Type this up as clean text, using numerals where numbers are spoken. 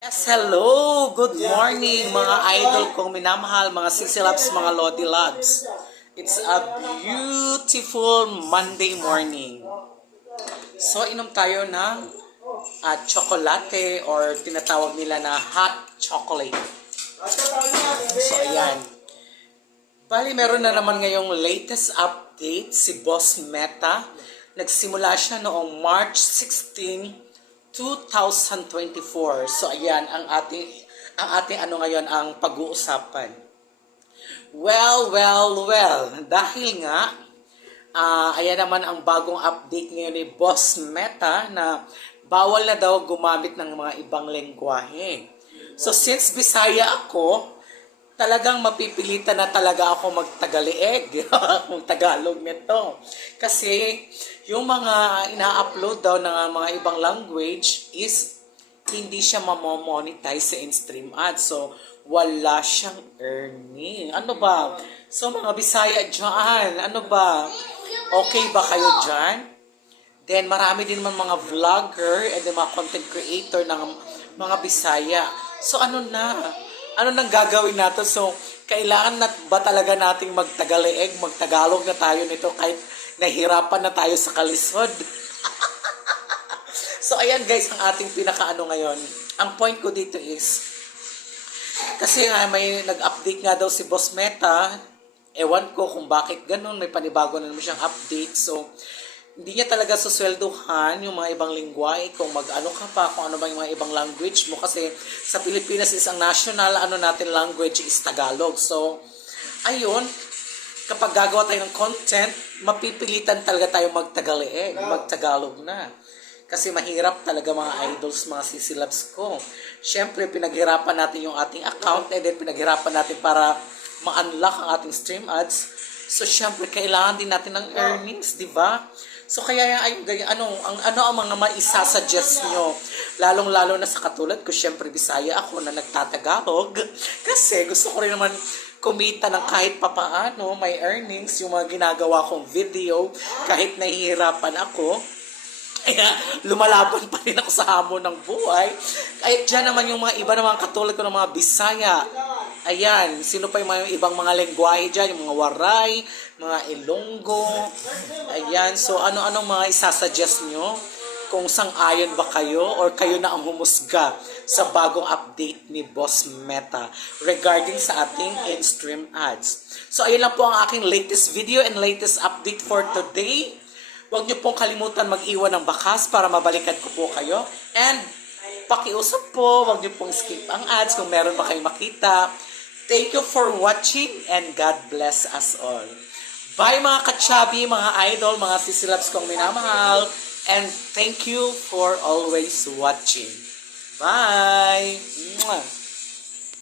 Yes, hello! Good morning mga idol kong minamahal, mga sisilabs, mga lodi loves. It's a beautiful Monday morning. So, inom tayo ng tsokolate or tinatawag nila na hot chocolate. So, ayan. Bali, meron na naman ngayong latest update si Boss Meta. Nagsimula siya noong March 16, 2024. So ayan ang ating ano ngayon ang pag-uusapan. Well, dahil nga ayan naman ang bagong update ngayon ni Boss Meta na bawal na daw gumamit ng mga ibang lengguwahe. So since Bisaya ako, talagang mapipilitan na talaga ako magtagalieg, Tagalog nito. Kasi yung mga ina-upload daw ng mga ibang language is hindi siya mamomonetize sa in-stream ads. So, wala siyang earning. Ano ba? So, mga Bisaya dyan, ano ba? Okay ba kayo dyan? Then, marami din naman mga vlogger and mga content creator ng mga Bisaya. So, ano nang gagawin natin? So, kailangan na ba talaga nating magtagalog na tayo nito kahit nahirapan na tayo sa kalisod? So, ayan guys, ang ating pinakaano ngayon. Ang point ko dito is, kasi nga may nag-update nga daw si Boss Meta. Ewan ko kung bakit ganun. May panibago na naman siyang update. So, hindi niya talaga susweldohan yung mga ibang lingwahe kung mag-ano ka pa, kung ano ba yung mga ibang language mo. Kasi sa Pilipinas is ang national natin language is Tagalog. So, ayun, kapag gagawa tayo ng content, mapipilitan talaga tayo magtagalog na. Kasi mahirap talaga mga idols, mga sisilabs ko. Siyempre, pinaghirapan natin yung ating account and then pinaghirapan natin para ma-unlock ang ating stream ads. So, siyempre, kailangan din natin ng earnings, di ba? So, kaya ano ang mga maisasuggest nyo? Lalong-lalo na sa katulad ko, siyempre, Bisaya ako na nagtatagalog. Kasi gusto ko rin naman kumita ng kahit papaano, may earnings, yung mga ginagawa kong video, kahit nahihirapan ako. Kaya lumalaban pa rin ako sa hamon ng buhay. Kahit dyan naman yung mga iba naman katulad ko ng mga Bisaya. Ayan, sino pa yung mga ibang mga lengguwahe dyan, yung mga Waray, mga Ilonggo. Ayan, so ano-anong mga isasuggest nyo? Kung sang-ayon ba kayo or kayo na ang humusga sa bagong update ni Boss Meta regarding sa ating in-stream ads. So ayun lang po ang aking latest video and latest update for today. Huwag niyo pong kalimutan mag-iwan ng bakas para mabalikan ko po kayo. And pakiusap po, huwag niyo pong skip ang ads kung meron ba kayong makita. Thank you for watching and God bless us all. Bye mga kachabi, mga idol, mga sisilabs kong minamahal. And thank you for always watching. Bye! Mwah!